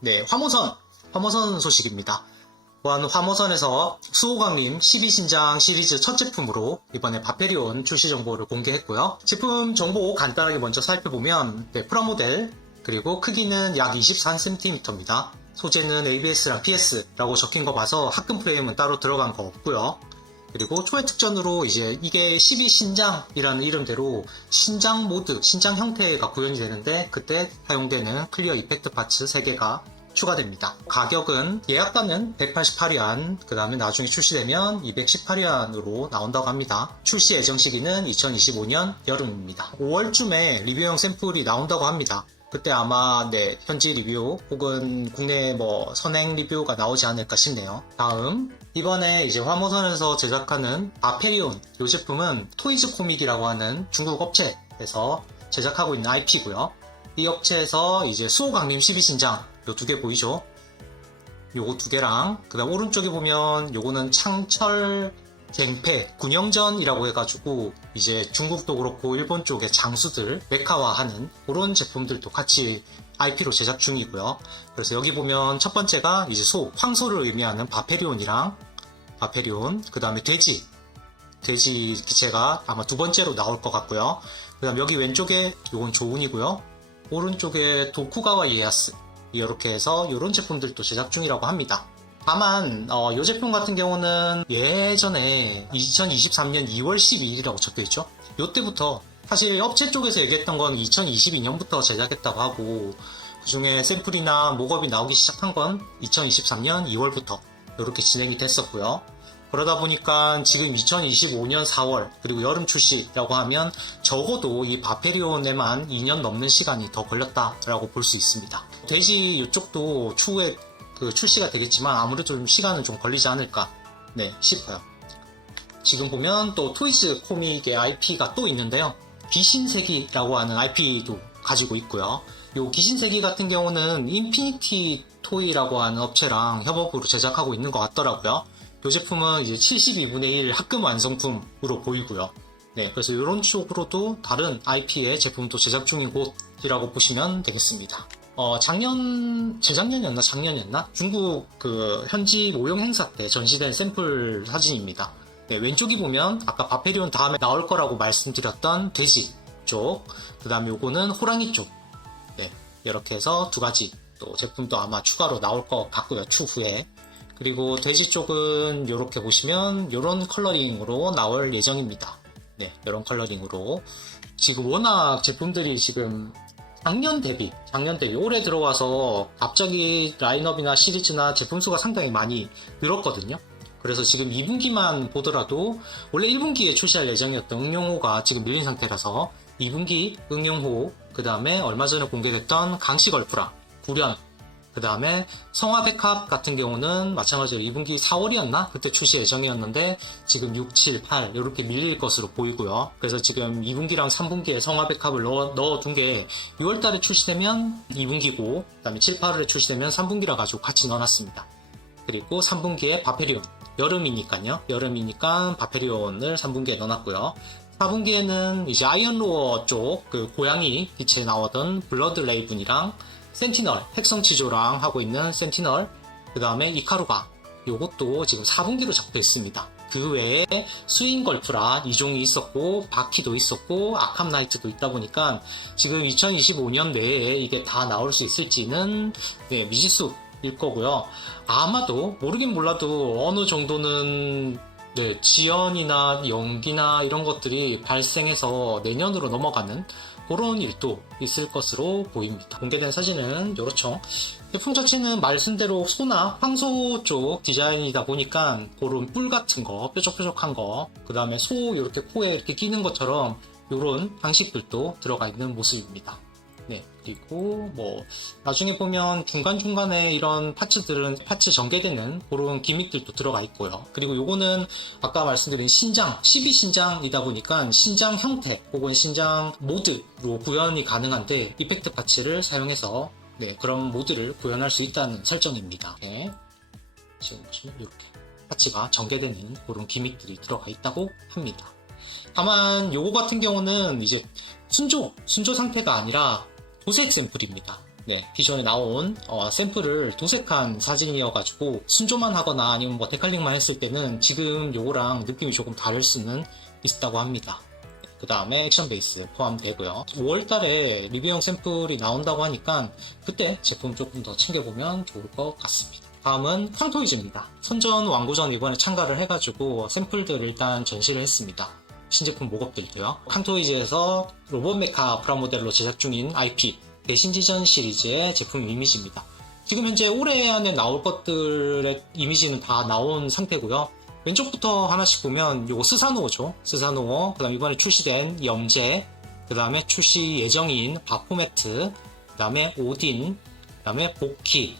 네, 화모선 소식입니다. 또한 화모선에서 수호강림 12신장 시리즈 첫 제품으로 이번에 바페리온 출시 정보를 공개했고요. 제품 정보 간단하게 먼저 살펴보면 프라모델, 그리고 크기는 약 23cm입니다. 소재는 ABS랑 PS라고 적힌 거 봐서 합금 프레임은 따로 들어간 거 없고요. 그리고 초회 특전으로 이제 이게 12신장이라는 이름대로 신장 모드, 신장 형태가 구현이 되는데 그때 사용되는 클리어 이펙트 파츠 3개가 추가됩니다. 가격은 예약가는 188위안, 그 다음에 나중에 출시되면 218위안으로 나온다고 합니다. 출시 예정 시기는 2025년 여름입니다. 5월쯤에 리뷰용 샘플이 나온다고 합니다. 그때 아마 현지 리뷰 혹은 국내 선행 리뷰가 나오지 않을까 싶네요. 다음, 이번에 이제 화모선에서 제작하는 바페리온, 이 제품은 토이즈 코믹이라고 하는 중국 업체에서 제작하고 있는 IP고요. 이 업체에서 이제 수호강림 12신장 요 2개 보이죠? 요거 2개랑 그 다음 오른쪽에 보면 요거는 창철 갱패 군영전이라고 해가지고 이제 중국도 그렇고 일본 쪽의 장수들 메카화하는 그런 제품들도 같이 IP로 제작 중이고요. 그래서 여기 보면 첫 번째가 이제 황소를 의미하는 바페리온, 그 다음에 돼지 기체가 아마 2번째로 나올 것 같고요. 그 다음 여기 왼쪽에 요건 조운이고요. 오른쪽에 도쿠가와 이에야스, 이렇게 해서 이런 제품들도 제작 중이라고 합니다. 다만 이 제품 같은 경우는 예전에 2023년 2월 12일이라고 적혀있죠. 이때부터 사실 업체 쪽에서 얘기했던 건 2022년부터 제작했다고 하고, 그 중에 샘플이나 목업이 나오기 시작한 건 2023년 2월부터 이렇게 진행이 됐었고요. 그러다 보니까 지금 2025년 4월 그리고 여름 출시라고 하면 적어도 이 바페리온에만 2년 넘는 시간이 더 걸렸다라고 볼 수 있습니다. 돼지 이쪽도 추후에 출시가 되겠지만 아무래도 좀 시간은 좀 걸리지 않을까 싶어요. 지금 보면 또 토이즈 코믹의 IP가 또 있는데요. 귀신세기라고 하는 IP도 가지고 있고요. 요 귀신세기 같은 경우는 인피니티 토이라고 하는 업체랑 협업으로 제작하고 있는 것 같더라고요. 이 제품은 이제 72분의 1 합금 완성품으로 보이고요. 그래서 이런 쪽으로도 다른 IP의 제품도 제작 중인 곳이라고 보시면 되겠습니다. 재작년이었나 작년이었나? 중국 현지 모형 행사 때 전시된 샘플 사진입니다. 왼쪽이 보면 아까 바페리온 다음에 나올 거라고 말씀드렸던 돼지 쪽, 그 다음에 요거는 호랑이 쪽. 이렇게 해서 2가지 또 제품도 아마 추가로 나올 것 같고요, 추후에. 그리고 돼지 쪽은 이렇게 보시면 이런 컬러링으로 나올 예정입니다. 이런 컬러링으로. 지금 워낙 제품들이 지금 작년 대비 올해 들어와서 갑자기 라인업이나 시리즈나 제품 수가 상당히 많이 늘었거든요. 그래서 지금 2분기만 보더라도 원래 1분기에 출시할 예정이었던 응용호가 지금 밀린 상태라서 2분기 응용호, 그 다음에 얼마 전에 공개됐던 강시걸프라, 구련, 그 다음에 성화백합 같은 경우는 마찬가지로 2분기 4월이었나? 그때 출시 예정이었는데 지금 6, 7, 8 이렇게 밀릴 것으로 보이고요. 그래서 지금 2분기랑 3분기에 성화백합을 넣어둔 게 6월달에 출시되면 2분기고 그 다음에 7, 8월에 출시되면 3분기라 가지고 같이 넣어놨습니다. 그리고 3분기에 바페리온, 여름이니까 바페리온을 3분기에 넣어놨고요. 4분기에는 이제 아이언로어 쪽 고양이 빛에 나오던 블러드 레이븐이랑 센티널, 핵성치조랑 하고 있는 센티널, 그 다음에 이카루가, 요것도 지금 4분기로 잡혀 있습니다. 그 외에 스윙걸프라 2종이 있었고, 바키도 있었고, 아캄나이트도 있다 보니까 지금 2025년 내에 이게 다 나올 수 있을지는 미지수일 거고요. 아마도 모르긴 몰라도 어느 정도는 지연이나 연기나 이런 것들이 발생해서 내년으로 넘어가는 그런 일도 있을 것으로 보입니다. 공개된 사진은 이렇죠. 제품 자체는 말씀대로 소나 황소 쪽 디자인이다 보니까 그런 뿔 같은 거, 뾰족뾰족한 거, 그 다음에 소 이렇게 코에 이렇게 끼는 것처럼 이런 장식들도 들어가 있는 모습입니다. 그리고 나중에 보면 중간중간에 이런 파츠들은 파츠 전개되는 그런 기믹들도 들어가 있고요. 그리고 요거는 아까 말씀드린 신장, 12신장이다 보니까 신장 형태 혹은 신장 모드로 구현이 가능한데 이펙트 파츠를 사용해서 그런 모드를 구현할 수 있다는 설정입니다. 지금 보시면 이렇게 파츠가 전개되는 그런 기믹들이 들어가 있다고 합니다. 다만 요거 같은 경우는 이제 순조 상태가 아니라 도색 샘플입니다. 네, 기존에 나온 샘플을 도색한 사진이어가지고 순조만 하거나 아니면 뭐 데칼링만 했을 때는 지금 요거랑 느낌이 조금 다를 수는 있다고 합니다. 그 다음에 액션 베이스 포함되고요. 5월달에 리뷰용 샘플이 나온다고 하니까 그때 제품 조금 더 챙겨보면 좋을 것 같습니다. 다음은 팡토이즈입니다. 선전 완구전 이번에 참가를 해가지고 샘플들을 일단 전시를 했습니다. 신제품 모급들도요. 팡토이즈에서 로봇 메카 프라모델로 제작 중인 IP 대신지전 시리즈의 제품 이미지입니다. 지금 현재 올해 안에 나올 것들의 이미지는 다 나온 상태고요. 왼쪽부터 하나씩 보면 요거 스사노오죠. 스사노오, 그 다음 이번에 출시된 염제, 그 다음에 출시 예정인 바포매트, 그 다음에 오딘, 그 다음에 복희,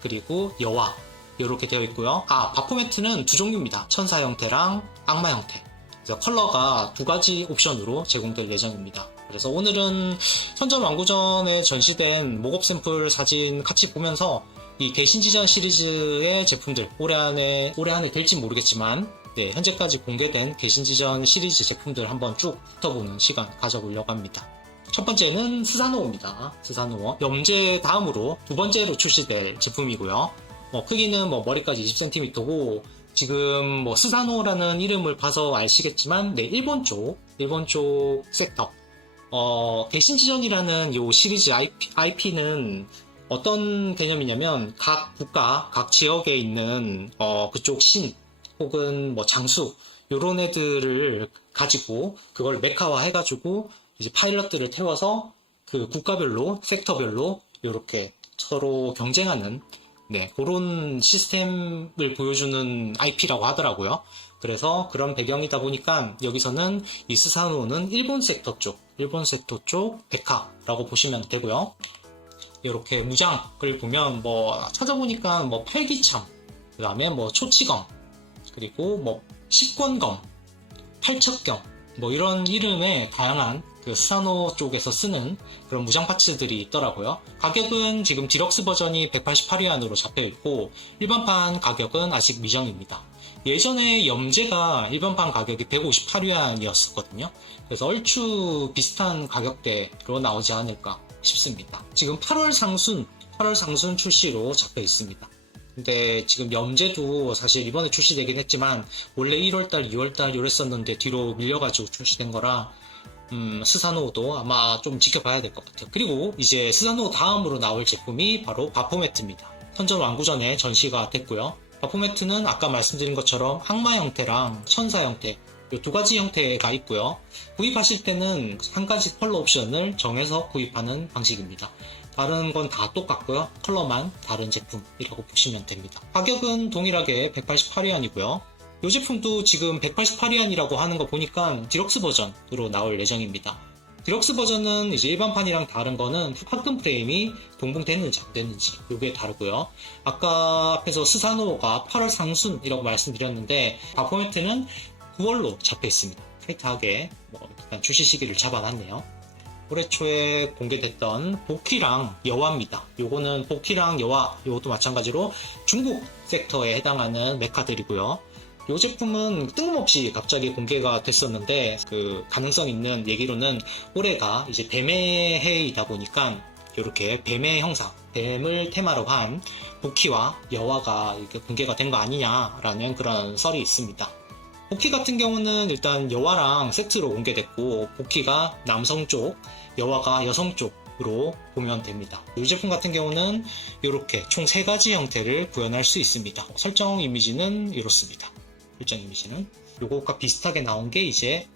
그리고 여와 이렇게 되어 있고요. 바포매트는 두 종류입니다. 천사 형태랑 악마 형태. 그래서 컬러가 두 가지 옵션으로 제공될 예정입니다. 그래서 오늘은 선전 완구전에 전시된 모급 샘플 사진 같이 보면서 이 대신지전 시리즈의 제품들 올해 안에 될지 모르겠지만 네, 현재까지 공개된 대신지전 시리즈 제품들 한번 쭉 훑어보는 시간 가져보려고 합니다. 첫 번째는 스사노오입니다. 스사노오 염제 다음으로 두 번째로 출시될 제품이고요. 크기는 머리까지 20cm고 지금 스사노오라는 이름을 봐서 아시겠지만 네, 일본 쪽 섹터 대신지전이라는 요 시리즈 IP는 어떤 개념이냐면 각 국가, 각 지역에 있는 그쪽 신 혹은 장수 요런 애들을 가지고 그걸 메카화 해가지고 이제 파일럿들을 태워서 그 국가별로 섹터별로 이렇게 서로 경쟁하는 네, 그런 시스템을 보여주는 IP라고 하더라고요. 그래서 그런 배경이다 보니까 여기서는 이 스사노오는 일본 섹터 쪽 메카라고 보시면 되고요. 이렇게 무장을 보면 찾아보니까 팔기참, 그 다음에 초치검, 그리고 식권검, 팔척경, 이런 이름의 다양한 그 스사노 쪽에서 쓰는 그런 무장 파츠들이 있더라고요. 가격은 지금 디럭스 버전이 188위안으로 잡혀있고 일반판 가격은 아직 미정입니다. 예전에 염제가 일반판 가격이 158위안이었거든요. 그래서 얼추 비슷한 가격대로 나오지 않을까 싶습니다. 지금 8월 상순 출시로 잡혀 있습니다. 근데 지금 염제도 사실 이번에 출시되긴 했지만 원래 1월달, 2월달 이랬었는데 뒤로 밀려가지고 출시된 거라 스사노오도 아마 좀 지켜봐야 될 것 같아요. 그리고 이제 스사노오 다음으로 나올 제품이 바로 바포매트입니다. 선전 완구전에 전시가 됐고요. 바포매트는 아까 말씀드린 것처럼 악마 형태랑 천사 형태 이 두 가지 형태가 있고요. 구입하실 때는 한 가지 컬러 옵션을 정해서 구입하는 방식입니다. 다른 건 다 똑같고요. 컬러만 다른 제품이라고 보시면 됩니다. 가격은 동일하게 188위안이고요. 이 제품도 지금 188위안이라고 하는 거 보니까 디럭스 버전으로 나올 예정입니다. 디럭스 버전은 이제 일반판이랑 다른 거는 합금 프레임이 동봉됐는지 안 됐는지 이게 다르고요. 아까 앞에서 스사노오가 8월 상순이라고 말씀드렸는데 바포매트는 9월로 잡혀 있습니다. 타이트하게 일단 출시 시기를 잡아놨네요. 올해 초에 공개됐던 복희랑 여와입니다. 요거는 복희랑 여와 요것도 마찬가지로 중국 섹터에 해당하는 메카들이고요. 이 제품은 뜬금없이 갑자기 공개가 됐었는데 그 가능성 있는 얘기로는 올해가 이제 뱀의 해이다 보니까 이렇게 뱀의 형상, 뱀을 테마로 한 복희와 여와가 이렇게 공개가 된 거 아니냐라는 그런 썰이 있습니다. 복희 같은 경우는 일단 여와랑 세트로 공개됐고 복희가 남성 쪽, 여와가 여성 쪽으로 보면 됩니다. 이 제품 같은 경우는 이렇게 총 3가지 형태를 구현할 수 있습니다. 설정 이미지는 이렇습니다. 설정 이미지는 요것과 비슷하게 나온 게 이제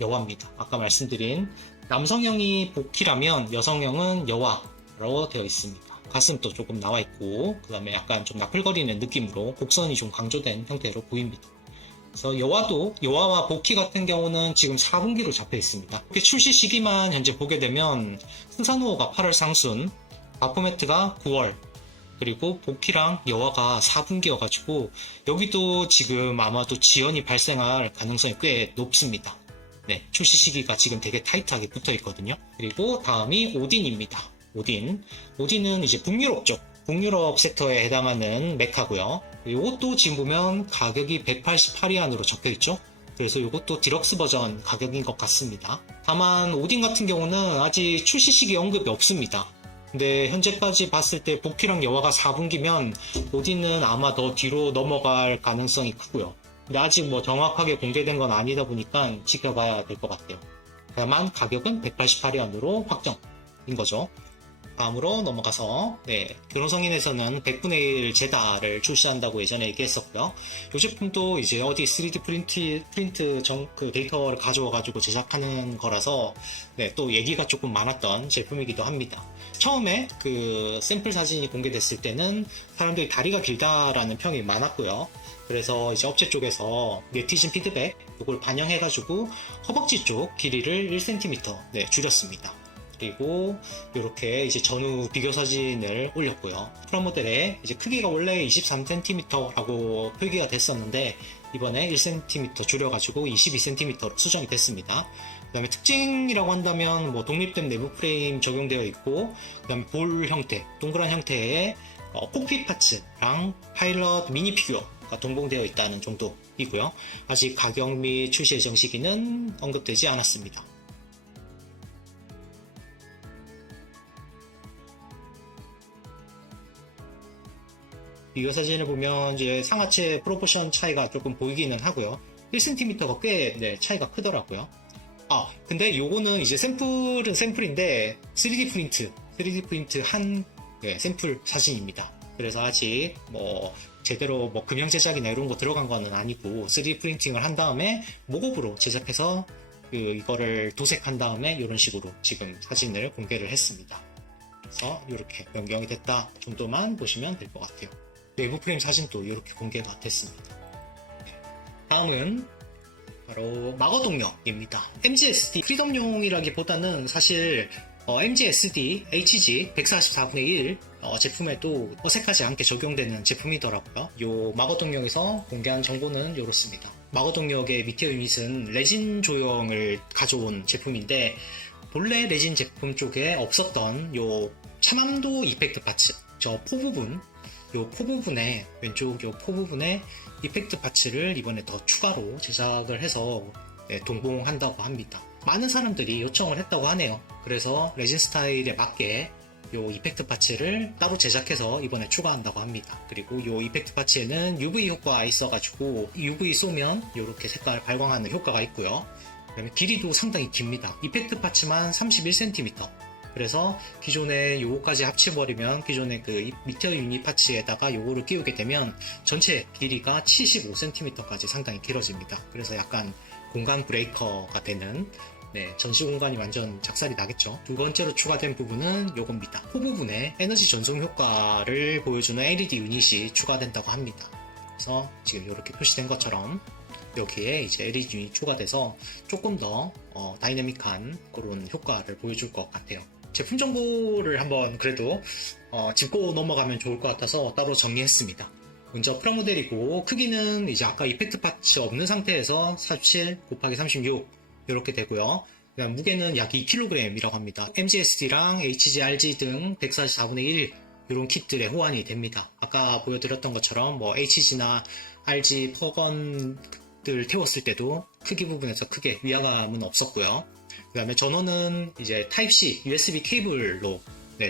여와입니다. 아까 말씀드린 남성형이 복희라면 여성형은 여와로 되어 있습니다. 가슴도 조금 나와 있고 그 다음에 약간 좀 나풀거리는 느낌으로 곡선이 좀 강조된 형태로 보입니다. 그래서 여와와 복희 같은 경우는 지금 4분기로 잡혀 있습니다. 이렇게 출시 시기만 현재 보게 되면 스사노오가 8월 상순, 바포매트가 9월, 그리고 복희랑 여와가 4분기여가지고 여기도 지금 아마도 지연이 발생할 가능성이 꽤 높습니다. 네, 출시 시기가 지금 되게 타이트하게 붙어 있거든요. 그리고 다음이 오딘입니다. 오딘은 이제 북유럽 섹터에 해당하는 메카고요. 이것도 지금 보면 가격이 188위안으로 적혀있죠. 그래서 이것도 디럭스 버전 가격인 것 같습니다. 다만 오딘 같은 경우는 아직 출시 시기 언급이 없습니다. 근데 현재까지 봤을 때 복귀랑 여화가 4분기면 오딘은 아마 더 뒤로 넘어갈 가능성이 크고요. 근데 아직 뭐 정확하게 공개된 건 아니다 보니까 지켜봐야 될 것 같아요. 다만 가격은 188위안으로 확정인 거죠. 다음으로 넘어가서 교노성인에서는 100분의 1 제다를 출시한다고 예전에 얘기했었고요. 이 제품도 이제 어디 3D 프린트 그 데이터를 가져와가지고 제작하는 거라서 또 얘기가 조금 많았던 제품이기도 합니다. 처음에 그 샘플 사진이 공개됐을 때는 사람들이 다리가 길다라는 평이 많았고요. 그래서 이제 업체 쪽에서 네티즌 피드백 이걸 반영해가지고 허벅지 쪽 길이를 1cm 줄였습니다. 그리고 이렇게 이제 전후 비교 사진을 올렸고요. 프라모델의 이제 크기가 원래 23cm라고 표기가 됐었는데 이번에 1cm 줄여가지고 22cm로 수정이 됐습니다. 그 다음에 특징이라고 한다면 뭐 독립된 내부 프레임 적용되어 있고, 그 다음에 볼 형태, 동그란 형태의 콕핏 파츠랑 파일럿 미니 피규어가 동봉되어 있다는 정도이고요. 아직 가격 및 출시 예정 시기는 언급되지 않았습니다. 비교 사진을 보면 이제 상하체 프로포션 차이가 조금 보이기는 하고요. 1cm가 꽤 차이가 크더라고요. 근데 요거는 이제 샘플은 샘플인데 3D 프린트 한 샘플 사진입니다. 그래서 아직 뭐 제대로 뭐 금형 제작이나 이런 거 들어간 거는 아니고 3D 프린팅을 한 다음에 목업으로 제작해서 이거를 도색한 다음에 이런 식으로 지금 사진을 공개를 했습니다. 그래서 이렇게 변경이 됐다 정도만 보시면 될 것 같아요. 내부 프레임 사진도 이렇게 공개가 됐습니다. 다음은 바로 마거동력입니다. MGSD 프리덤용이라기보다는 사실 MGSD HG 144분의 1 제품에도 어색하지 않게 적용되는 제품이더라고요. 이 마거동력에서 공개한 정보는 이렇습니다. 마거동력의 미티어 유닛은 레진 조형을 가져온 제품인데 본래 레진 제품 쪽에 없었던 요 차맘도 이펙트 파츠, 저 포 부분에 왼쪽 요 포 부분에 이펙트 파츠를 이번에 더 추가로 제작을 해서 동봉한다고 합니다. 많은 사람들이 요청을 했다고 하네요. 그래서 레진 스타일에 맞게 요 이펙트 파츠를 따로 제작해서 이번에 추가한다고 합니다. 그리고 요 이펙트 파츠에는 UV 효과가 있어가지고 UV 쏘면 이렇게 색깔 발광하는 효과가 있고요. 그다음에 길이도 상당히 깁니다. 이펙트 파츠만 31cm. 그래서 기존에 요거까지 합쳐버리면 기존의 그 미티어 유닛 파츠에다가 요거를 끼우게 되면 전체 길이가 75cm까지 상당히 길어집니다. 그래서 약간 공간 브레이커가 되는 전시 공간이 완전 작살이 나겠죠. 두 번째로 추가된 부분은 요겁니다. 코 부분에 에너지 전송 효과를 보여주는 LED 유닛이 추가된다고 합니다. 그래서 지금 이렇게 표시된 것처럼 여기에 이제 LED 유닛이 추가돼서 조금 더 다이내믹한 그런 효과를 보여줄 것 같아요. 제품 정보를 한번 그래도 짚고 넘어가면 좋을 것 같아서 따로 정리했습니다. 먼저 프라모델이고 크기는 이제 아까 이펙트 파츠 없는 상태에서 47 곱하기 36 이렇게 되고요. 그다음 무게는 약 2kg이라고 합니다. MGSD랑 HG, RG 등 144분의 1 이런 킷들에 호환이 됩니다. 아까 보여드렸던 것처럼 뭐 HG나 RG 퍼건들 태웠을 때도 크기 부분에서 크게 위화감은 없었고요. 그 다음에 전원은 이제 타입C USB 케이블로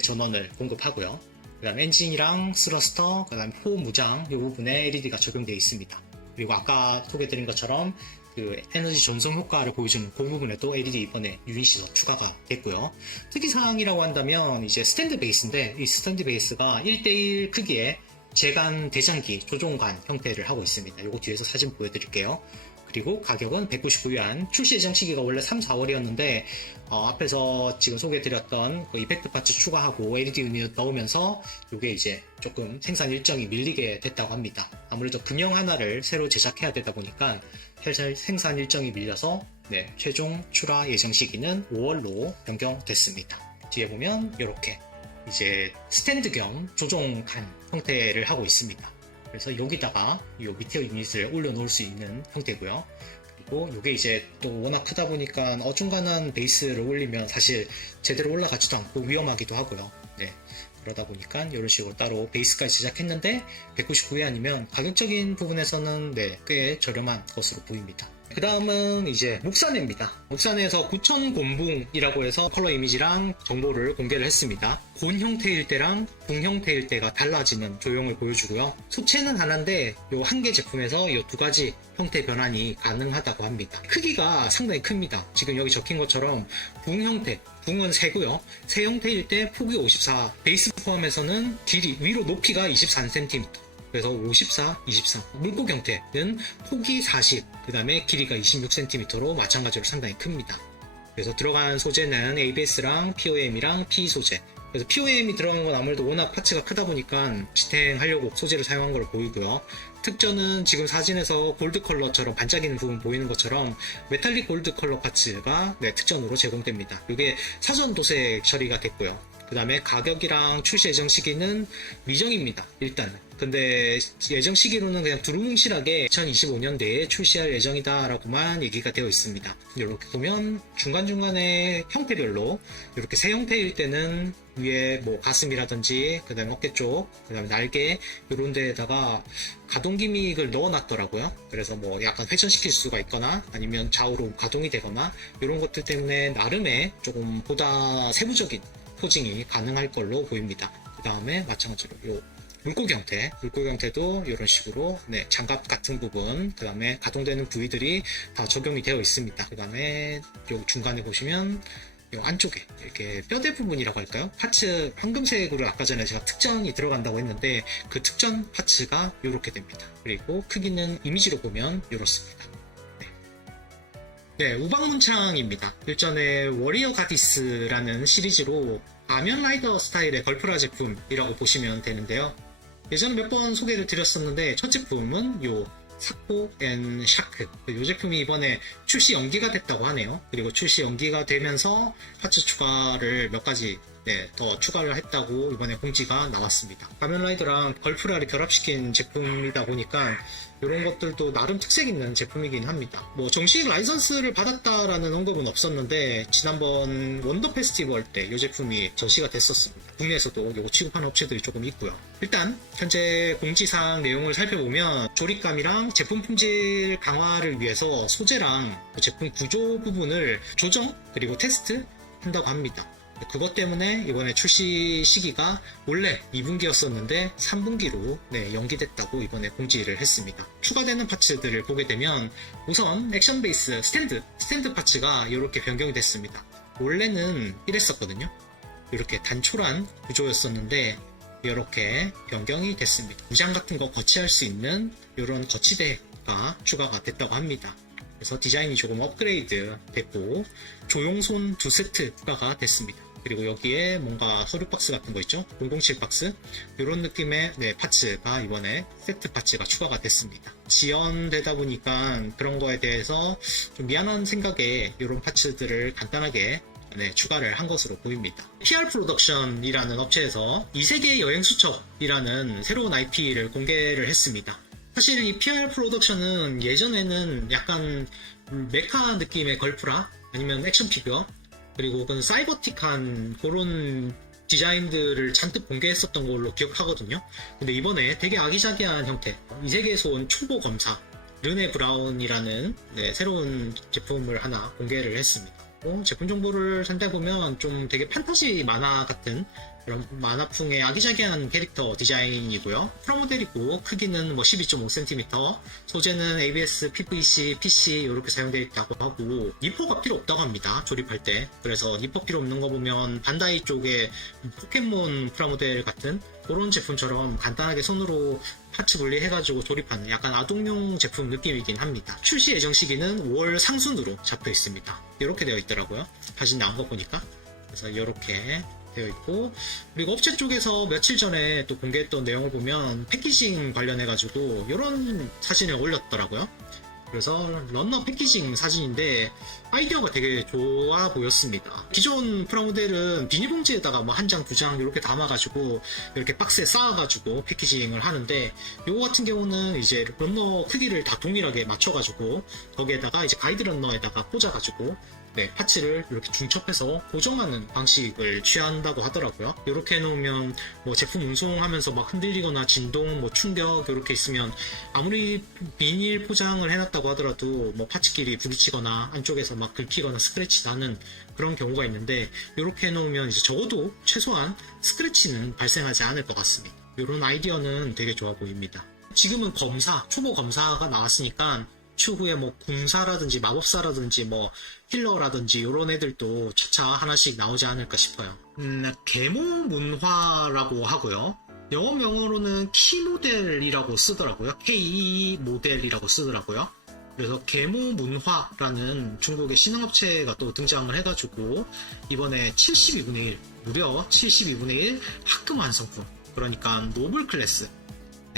전원을 공급하고요. 그 다음 엔진이랑 스러스터, 그 다음 포 무장 이 부분에 LED가 적용되어 있습니다. 그리고 아까 소개드린 것처럼 그 에너지 전송 효과를 보여주는 그 부분에도 LED 이번에 유닛이 더 추가가 됐고요. 특이사항이라고 한다면 이제 스탠드 베이스인데 이 스탠드 베이스가 1대1 크기의 제간 대장기 조종관 형태를 하고 있습니다. 이거 뒤에서 사진 보여드릴게요. 그리고 가격은 199위안, 출시 예정 시기가 원래 3, 4월이었는데 앞에서 지금 소개해드렸던 그 이펙트 파츠 추가하고 LED 유닛 넣으면서 이게 이제 조금 생산 일정이 밀리게 됐다고 합니다. 아무래도 금형 하나를 새로 제작해야 되다 보니까 생산 일정이 밀려서 최종 출하 예정 시기는 5월로 변경됐습니다. 뒤에 보면 이렇게 이제 스탠드 겸 조종간 형태를 하고 있습니다. 그래서 여기다가 이 미티어 유닛을 올려놓을 수 있는 형태고요. 그리고 이게 이제 또 워낙 크다 보니까 어중간한 베이스를 올리면 사실 제대로 올라가지도 않고 위험하기도 하고요. 그러다 보니까 이런 식으로 따로 베이스까지 제작했는데 199위안이면 가격적인 부분에서는 꽤 저렴한 것으로 보입니다. 그 다음은 이제 묵사내입니다. 묵사내에서 9000 곤붕이라고 해서 컬러 이미지랑 정보를 공개를 했습니다. 곤 형태일 때랑 붕 형태일 때가 달라지는 조형을 보여주고요. 소체는 하나인데 이 한 개 제품에서 이 두 가지 형태 변환이 가능하다고 합니다. 크기가 상당히 큽니다. 지금 여기 적힌 것처럼 붕 형태, 붕은 세고요. 세 형태일 때 폭이 54, 베이스 포함해서는 길이, 위로 높이가 23cm. 그래서 54, 23. 물고 형태는 폭이 40, 그 다음에 길이가 26cm로 마찬가지로 상당히 큽니다. 그래서 들어간 소재는 ABS랑 POM이랑 PE 소재. 그래서 POM이 들어간 건 아무래도 워낙 파츠가 크다 보니까 지탱하려고 소재를 사용한 걸로 보이고요. 특전은 지금 사진에서 골드 컬러처럼 반짝이는 부분 보이는 것처럼 메탈릭 골드 컬러 파츠가 특전으로 제공됩니다. 이게 사전 도색 처리가 됐고요. 그 다음에 가격이랑 출시 예정 시기는 미정입니다. 일단은. 근데 예정 시기로는 그냥 두루뭉실하게 2025년대에 출시할 예정이다라고만 얘기가 되어 있습니다. 이렇게 보면 중간중간에 형태별로 이렇게 세 형태일 때는 위에 뭐 가슴이라든지 그 다음에 어깨 쪽, 그 다음에 날개 이런 데에다가 가동 기믹을 넣어놨더라고요. 그래서 뭐 약간 회전시킬 수가 있거나 아니면 좌우로 가동이 되거나 이런 것들 때문에 나름의 조금 보다 세부적인 포징이 가능할 걸로 보입니다. 그 다음에 마찬가지로 요 물고기 형태도 이런 식으로 장갑 같은 부분, 그 다음에 가동되는 부위들이 다 적용이 되어 있습니다. 그 다음에 요 중간에 보시면 요 안쪽에 이렇게 뼈대 부분이라고 할까요? 파츠 황금색으로 아까 전에 제가 특전이 들어간다고 했는데 그 특전 파츠가 이렇게 됩니다. 그리고 크기는 이미지로 보면 이렇습니다. 우방문창입니다. 일전에 워리어 가디스라는 시리즈로 가면 라이더 스타일의 걸프라 제품이라고 보시면 되는데요. 예전에 몇 번 소개를 드렸었는데 첫 제품은 요 사코 앤 샤크, 이 제품이 이번에 출시 연기가 됐다고 하네요. 그리고 출시 연기가 되면서 파츠 추가를 몇 가지 더 추가를 했다고 이번에 공지가 나왔습니다. 가면라이더랑 걸프라를 결합시킨 제품이다 보니까 이런 것들도 나름 특색 있는 제품이긴 합니다. 뭐 정식 라이선스를 받았다라는 언급은 없었는데 지난번 원더 페스티벌 때 이 제품이 전시가 됐었습니다. 국내에서도 이거 취급하는 업체들이 조금 있고요. 일단 현재 공지사항 내용을 살펴보면 조립감이랑 제품 품질 강화를 위해서 소재랑 제품 구조 부분을 조정 그리고 테스트 한다고 합니다. 그것 때문에 이번에 출시 시기가 원래 2분기였었는데 3분기로 연기됐다고 이번에 공지를 했습니다. 추가되는 파츠들을 보게 되면 우선 액션 베이스 스탠드 파츠가 이렇게 변경이 됐습니다. 원래는 이랬었거든요. 이렇게 단촐한 구조였었는데 이렇게 변경이 됐습니다. 무장 같은 거 거치할 수 있는 이런 거치대가 추가가 됐다고 합니다. 그래서 디자인이 조금 업그레이드 됐고 조용손 2세트 추가가 됐습니다. 그리고 여기에 뭔가 서류 박스 같은 거 있죠? 007 박스 이런 느낌의 파츠가 이번에 세트 파츠가 추가가 됐습니다. 지연되다 보니까 그런 거에 대해서 좀 미안한 생각에 이런 파츠들을 간단하게 추가를 한 것으로 보입니다. PR 프로덕션이라는 업체에서 이세계 여행수첩이라는 새로운 IP를 공개를 했습니다. 사실 이 PR 프로덕션은 예전에는 약간 메카 느낌의 걸프라 아니면 액션 피규어 그리고 그건 사이버틱한 그런 디자인들을 잔뜩 공개했었던 걸로 기억하거든요. 근데 이번에 되게 아기자기한 형태 이세계에서 온 초보 검사 르네 브라운이라는 새로운 제품을 하나 공개를 했습니다. 제품 정보를 살펴보면 좀 되게 판타지 만화 같은 그런 만화풍의 아기자기한 캐릭터 디자인이고요. 프라모델이고 크기는 12.5cm, 소재는 ABS, PVC, PC 이렇게 사용되어 있다고 하고 니퍼가 필요 없다고 합니다. 조립할 때. 그래서 니퍼 필요 없는 거 보면 반다이 쪽에 포켓몬 프라모델 같은 그런 제품처럼 간단하게 손으로 파츠 분리해가지고 조립하는 약간 아동용 제품 느낌이긴 합니다. 출시 예정 시기는 5월 상순으로 잡혀 있습니다. 이렇게 되어 있더라고요. 사진 나온 거 보니까. 그래서 이렇게 되어 있고 그리고 업체 쪽에서 며칠 전에 또 공개했던 내용을 보면 패키징 관련해가지고 이런 사진을 올렸더라고요. 그래서 런너 패키징 사진인데 아이디어가 되게 좋아 보였습니다. 기존 프라모델은 비닐봉지에다가 뭐 한 장, 두 장 이렇게 담아가지고 이렇게 박스에 쌓아가지고 패키징을 하는데 이거 같은 경우는 이제 런너 크기를 다 동일하게 맞춰가지고 거기에다가 이제 가이드 런너에다가 꽂아가지고 네, 파츠를 이렇게 중첩해서 고정하는 방식을 취한다고 하더라고요. 이렇게 해놓으면 뭐 제품 운송하면서 막 흔들리거나 진동, 뭐 충격 이렇게 있으면 아무리 비닐 포장을 해놨다고 하더라도 뭐 파츠끼리 부딪히거나 안쪽에서 막 긁히거나 스크래치 나는 그런 경우가 있는데 이렇게 해놓으면 이제 적어도 최소한 스크래치는 발생하지 않을 것 같습니다. 이런 아이디어는 되게 좋아 보입니다. 지금은 검사, 초보 검사가 나왔으니까 추후에 뭐 궁사라든지 마법사라든지 뭐 힐러라든지 이런 애들도 차차 하나씩 나오지 않을까 싶어요. 계모 문화라고 하고요. 영어 명어로는 키 모델이라고 쓰더라고요. KE 모델이라고 쓰더라고요. 그래서 계모 문화라는 중국의 신흥업체가 또 등장을 해가지고 이번에 72분의 1, 무려 72분의 1 합금 완성품, 그러니까 노블 클래스,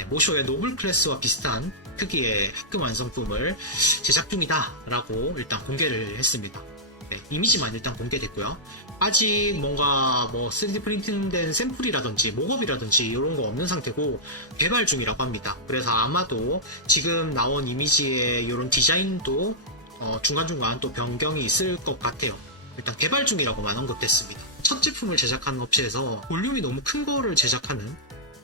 모쇼의 노블 클래스와 비슷한 크기의 합금 완성품을 제작 중이다 라고 일단 공개를 했습니다. 이미지만 일단 공개됐고요. 아직 뭔가 뭐 3D 프린팅된 샘플이라든지 목업이라든지 이런 거 없는 상태고 개발 중이라고 합니다. 그래서 아마도 지금 나온 이미지의 이런 디자인도 중간중간 또 변경이 있을 것 같아요. 일단 개발 중이라고만 언급됐습니다. 첫 제품을 제작하는 업체에서 볼륨이 너무 큰 거를 제작하는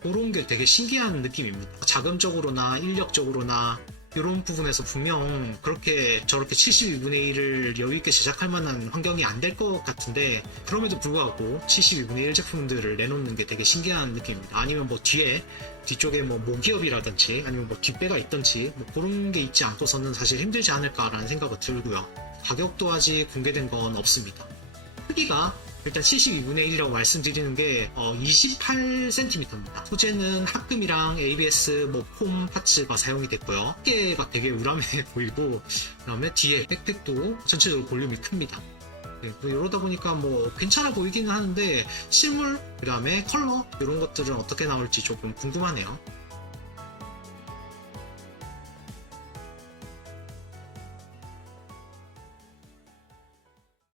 그런 게 되게 신기한 느낌입니다. 자금적으로나 인력적으로나 이런 부분에서 분명 그렇게 저렇게 72분의 1을 여유있게 제작할 만한 환경이 안 될 것 같은데 그럼에도 불구하고 72분의 1 제품들을 내놓는 게 되게 신기한 느낌입니다. 아니면 뭐 뒤쪽에 뭐 모기업이라든지 아니면 뭐 뒷배가 있든지 뭐 그런 게 있지 않고서는 사실 힘들지 않을까라는 생각이 들고요. 가격도 아직 공개된 건 없습니다. 크기가 일단 72분의 1이라고 말씀드리는 게 28cm입니다. 소재는 합금이랑 ABS, 폼 파츠가 사용이 됐고요. 어깨가 되게 우람해 보이고 그 다음에 뒤에 백팩도 전체적으로 볼륨이 큽니다. 이러다 보니까 뭐 괜찮아 보이기는 하는데 실물, 그 다음에 컬러 이런 것들은 어떻게 나올지 조금 궁금하네요.